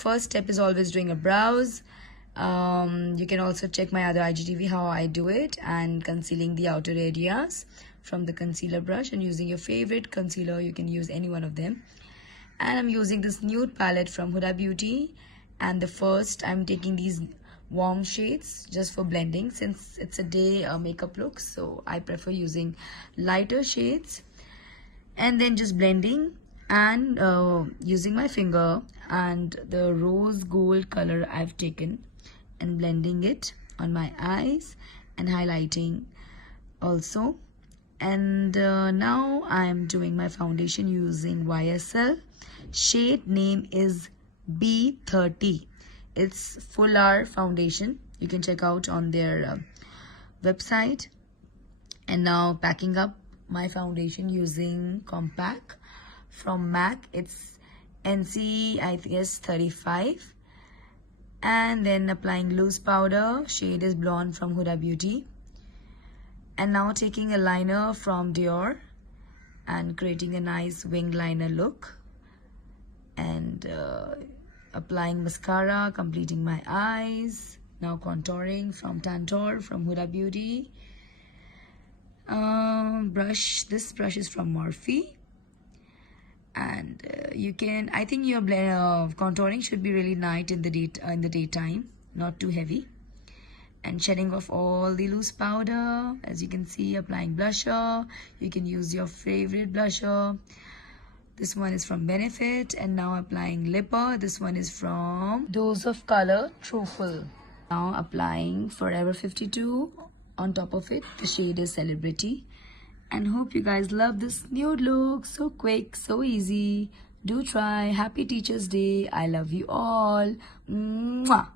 first step is always doing a brows. You can also check my other IGTV how I do it, and concealing the outer areas from the concealer brush, and using your favorite concealer. You can use any one of them. And I'm using this nude palette from Huda Beauty, and the first I'm taking these warm shades just for blending, since it's a day makeup look, so I prefer using lighter shades, and then just blending and using my finger and the rose gold color I've taken and blending it on my eyes and highlighting also. And now I'm doing my foundation using YSL. Shade name is B30. It's full hour foundation. You can check out on their website. And now packing up my foundation using compact from MAC. It's NC I guess 35. And then applying loose powder. Shade is blonde from Huda Beauty. And now taking a liner from Dior and creating a nice wing liner look. And applying mascara, completing my eyes. Now contouring from Tantor from Huda Beauty. This brush is from Morphe. And you can, I think your contouring should be really light in the daytime, not too heavy. And shedding off all the loose powder. As you can see, applying blusher. You can use your favorite blusher. This one is from Benefit. And now applying lipper. This one is from Dose of Color Truthful. Now applying Forever 52 on top of it. The shade is Celebrity. And hope you guys love this nude look. So quick, so easy. Do try. Happy Teachers Day. I love you all. Mwah.